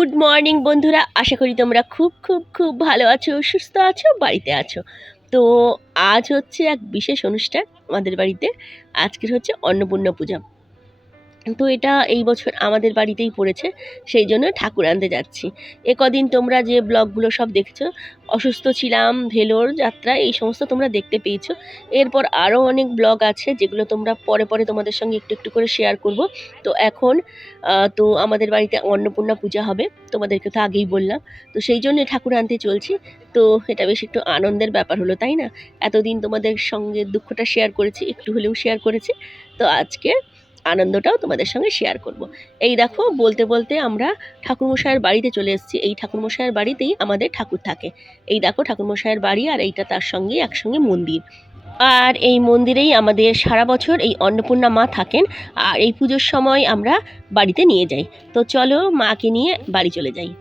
Good morning বন্ধুরা, আশা করি তোমরা খুব খুব খুব ভালো আছো, সুস্থ আছো, বাড়িতে আছো। তো আজ হচ্ছে এক বিশেষ অনুষ্ঠান আমাদের বাড়িতে। আজকের হচ্ছে অন্নপূর্ণা পূজা। তো এটা এই বছর আমাদের বাড়িতেই পড়েছে, সেই জন্য ঠাকুর আনতে যাচ্ছি। এ কদিন তোমরা যে ব্লগগুলো সব দেখছো, অসুস্থ ছিলাম, ভেলোর যাত্রা, এই সমস্ত তোমরা দেখতে পেয়েছো। এরপর আরও অনেক ব্লগ আছে যেগুলো তোমরা পরে পরে তোমাদের সঙ্গে একটু একটু করে শেয়ার করব। তো এখন তো আমাদের বাড়িতে অন্নপূর্ণা পূজা হবে, তোমাদেরকে তো আগেই বললাম। তো সেই জন্যে ঠাকুর আনতে চলছি। তো এটা বেশ একটু আনন্দের ব্যাপার হলো, তাই না? এতদিন তোমাদের সঙ্গে দুঃখটা শেয়ার করেছি, একটু হলেও শেয়ার করেছি। তো আজকে আনন্দটাও তোমাদের সঙ্গে শেয়ার করব। এই দেখো, বলতে বলতে আমরা ঠাকুরমশাইয়ের বাড়িতে চলে এসেছি। এই ঠাকুরমশাইয়ের বাড়িতেই আমাদের ঠাকুর থাকে। এই দেখো ঠাকুরমশাইয়ের বাড়ি, আর এইটা তার সঙ্গে একসঙ্গে মন্দির। আর এই মন্দিরেই আমাদের সারা বছর এই অন্নপূর্ণা মা থাকেন। আর এই পুজোর সময় আমরা বাড়িতে নিয়ে যাই। তো চলো মাকে নিয়ে বাড়ি চলে যাই।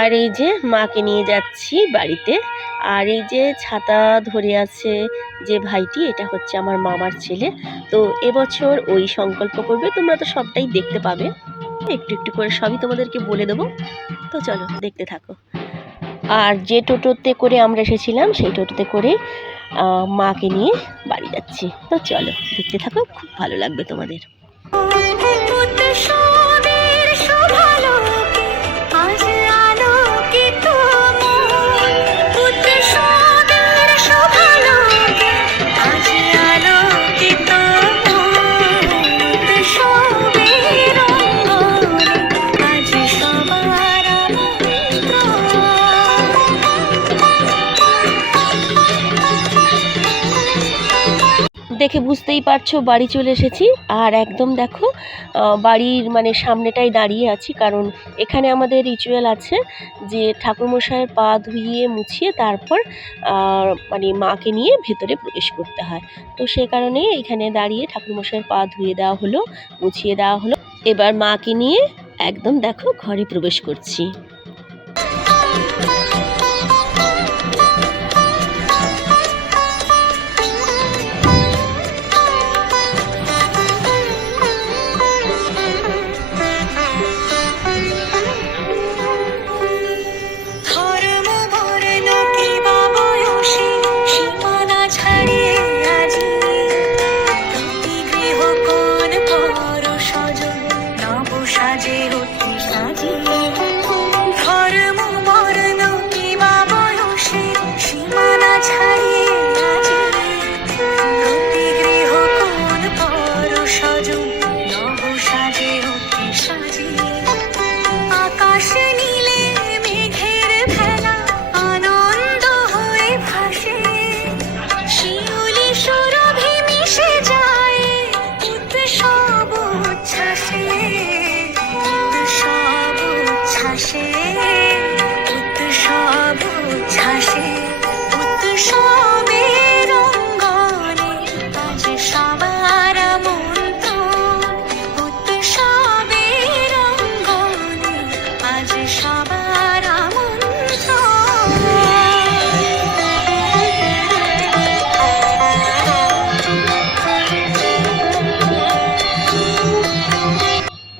আর এই যে মাকে নিয়ে যাচ্ছি বাড়িতে। আর এই যে ছাতা ধরে আছে যে ভাইটি, এটা হচ্ছে আমার মামার ছেলে। তো এবছর ওই সংকল্প করবে, তোমরা তো সবটাই দেখতে পাবে, একটু একটু করে সবই তোমাদেরকে বলে দেবো। তো চলো দেখতে থাকো। আর যে টোটোতে করে আমরা এসেছিলাম, সেই টোটোতে করে মাকে নিয়ে বাড়ি যাচ্ছি। তো চলো দেখতে থাকো, খুব ভালো লাগবে তোমাদের। দেখে বুঝতেই পারছো বাড়ি চলে এসেছি। আর একদম দেখো, বাড়ির মানে সামনেটাই দাঁড়িয়ে আছি, কারণ এখানে আমাদের রিচুয়াল আছে যে ঠাকুরমশাইয়ের পা ধুইয়ে মুছিয়ে তারপর মানে মাকে নিয়ে ভেতরে প্রবেশ করতে হয়। তো সে কারণেই এখানে দাঁড়িয়ে ঠাকুরমশাইয়ের পা ধুয়ে দেওয়া হলো, মুছিয়ে দেওয়া হলো। এবার মাকে নিয়ে একদম দেখো ঘরে প্রবেশ করছি।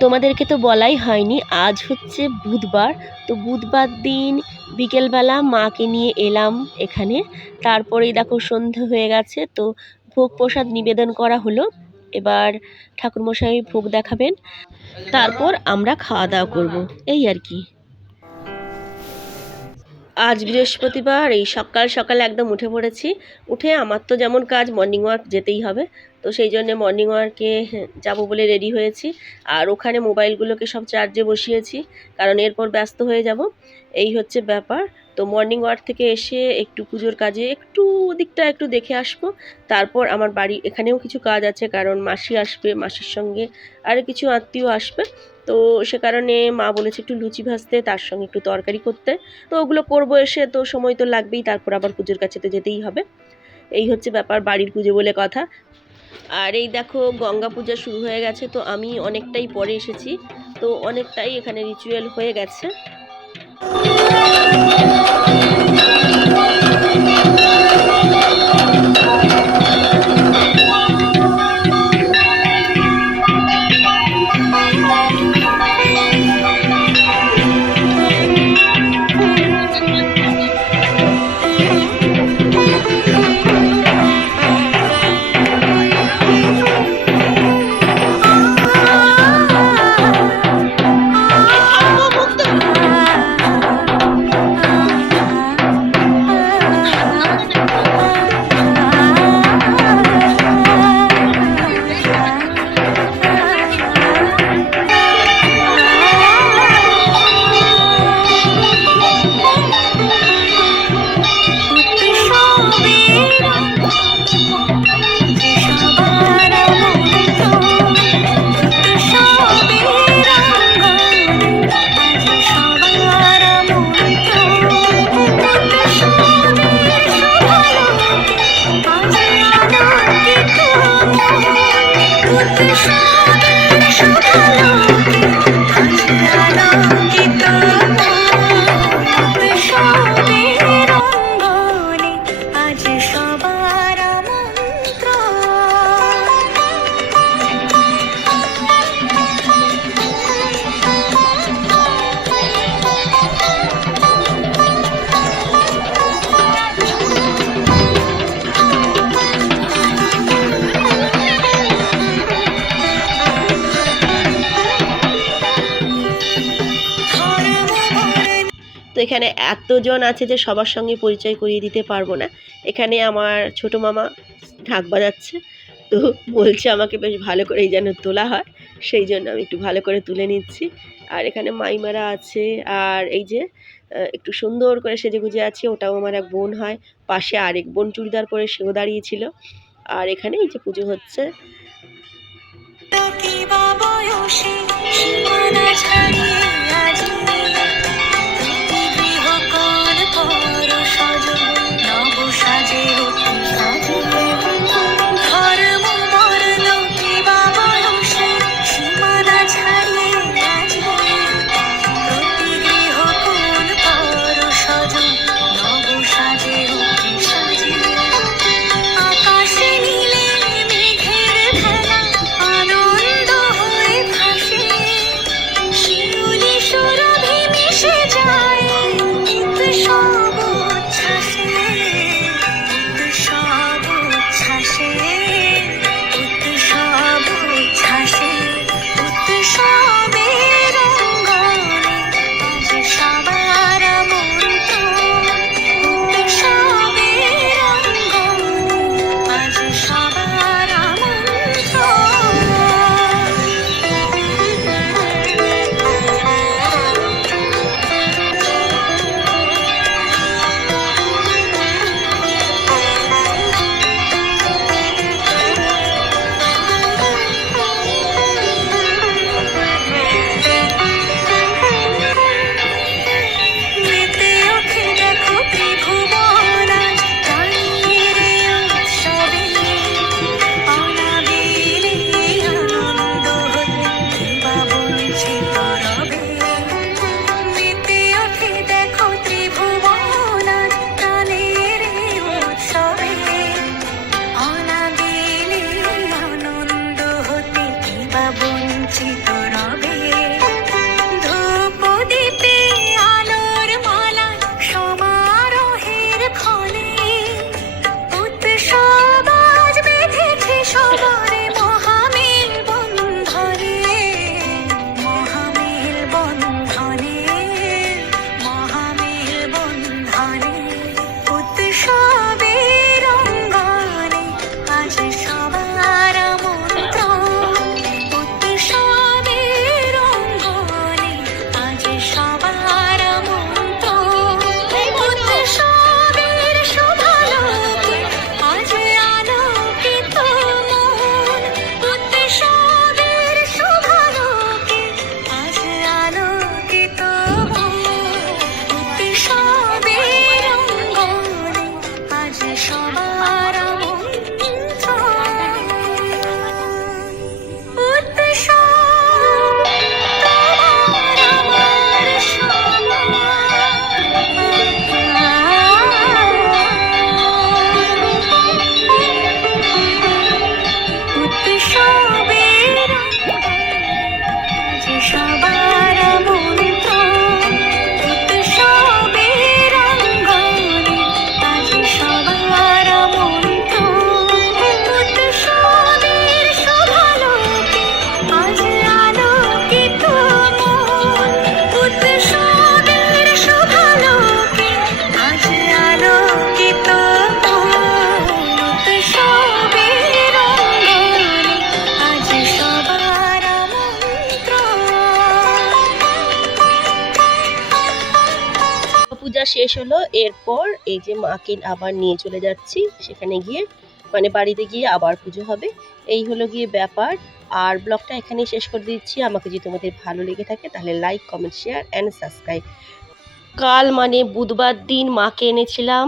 তোমাদেরকে তো বলাই হয়নি, আজ হচ্ছে বুধবার। তো বুধবার দিন বিকেলবেলা মাকে নিয়ে এলাম এখানে। তারপরেই দেখো সন্ধে হয়ে গেছে, তো ভোগ প্রসাদ নিবেদন করা হলো। এবার ঠাকুরমশাই ভোগ দেখাবেন। তারপর আমরা খাওয়া দাওয়া করব, এই আর কি। আজ বৃহস্পতিবার, এই সকাল সকাল একদম উঠে পড়েছি। উঠে আমার তো যেমন কাজ মর্নিং ওয়াক যেতেই হবে, তো সেই জন্যে মর্নিং ওয়াকে যাবো বলে রেডি হয়েছি। আর ওখানে মোবাইলগুলোকে সব চার্জে বসিয়েছি, কারণ এরপর ব্যস্ত হয়ে যাব, এই হচ্ছে ব্যাপার। তো মর্নিং ওয়াক থেকে এসে একটু পুজোর কাজে একটু ওদিকটা একটু দেখে আসবো। তারপর আমার বাড়ি এখানেও কিছু কাজ আছে, কারণ মাসি আসবে, মাসির সঙ্গে আরও কিছু আত্মীয় আসবে। তো সে কারণে মা বলেছে একটু লুচি ভাজতে, তার সঙ্গে একটু তরকারি করতে। তো ওগুলো করবো এসে, তো সময় তো লাগবেই, তারপর আবার পুজোর কাছে তো যেতেই হবে। এই হচ্ছে ব্যাপার, বাড়ির পুজো বলে কথা। আর এই দেখো গঙ্গা পূজা শুরু হয়ে গেছে, তো আমি অনেকটাই পরে এসেছি, তো অনেকটাই এখানে রিচুয়াল হয়ে গেছে। তো এখানে এতজন আছে যে সবার সঙ্গে পরিচয় করিয়ে দিতে পারবো না। এখানে আমার ছোট মামা ঢাক বাজাচ্ছে, তো বলছে আমাকে বেশ ভালো করেই যেন তোলা হয়, সেই জন্য আমি একটু ভালো করে তুলে নিচ্ছি। আর এখানে মাইমারা আছে, আর এই যে একটু সুন্দর করে সেজেগুজে আছে, ওটাও আমার এক বোন হয়। পাশে আরেক বোন চুড়িদার পরে সেও দাঁড়িয়েছিল। আর এখানে এই যে পুজো হচ্ছে। শিউলি পুজো শেষ হলো, এরপর এই যে মাকে আবার নিয়ে চলে যাচ্ছি সেখানে গিয়ে, মানে বাড়িতে গিয়ে আবার পুজো হবে। এই হলো গিয়ে ব্যাপার। আর ব্লগটা এখানেই শেষ করে দিচ্ছি। আমাকে যদি তোমাদের ভালো লেগে থাকে তাহলে like, comment, share and subscribe. কাল মানে বুধবার দিন মাকে এনেছিলাম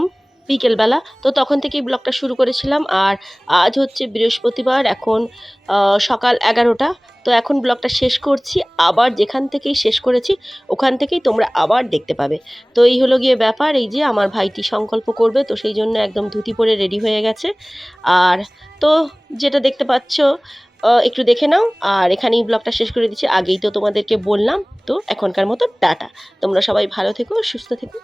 বিকেলবেলা, তো তখন থেকেই ব্লগটা শুরু করেছিলাম। আর আজ হচ্ছে বৃহস্পতিবার, এখন সকাল 11টা। তো এখন ব্লগটা শেষ করছি, আবার যেখান থেকেই শেষ করেছি ওখান থেকেই তোমরা আবার দেখতে পাবে। তো এই হলো গিয়ে ব্যাপার। এই যে আমার ভাইটি সংকল্প করবে, তো সেই জন্য একদম ধুতি পরে রেডি হয়ে গেছে। আর তো যেটা দেখতে পাচ্ছ একটু দেখে নাও। আর এখানেই ব্লগটা শেষ করে দিচ্ছি, আগেই তো তোমাদেরকে বললাম। তো এখনকার মতো টাটা। তোমরা সবাই ভালো থেকো, সুস্থ থেকো।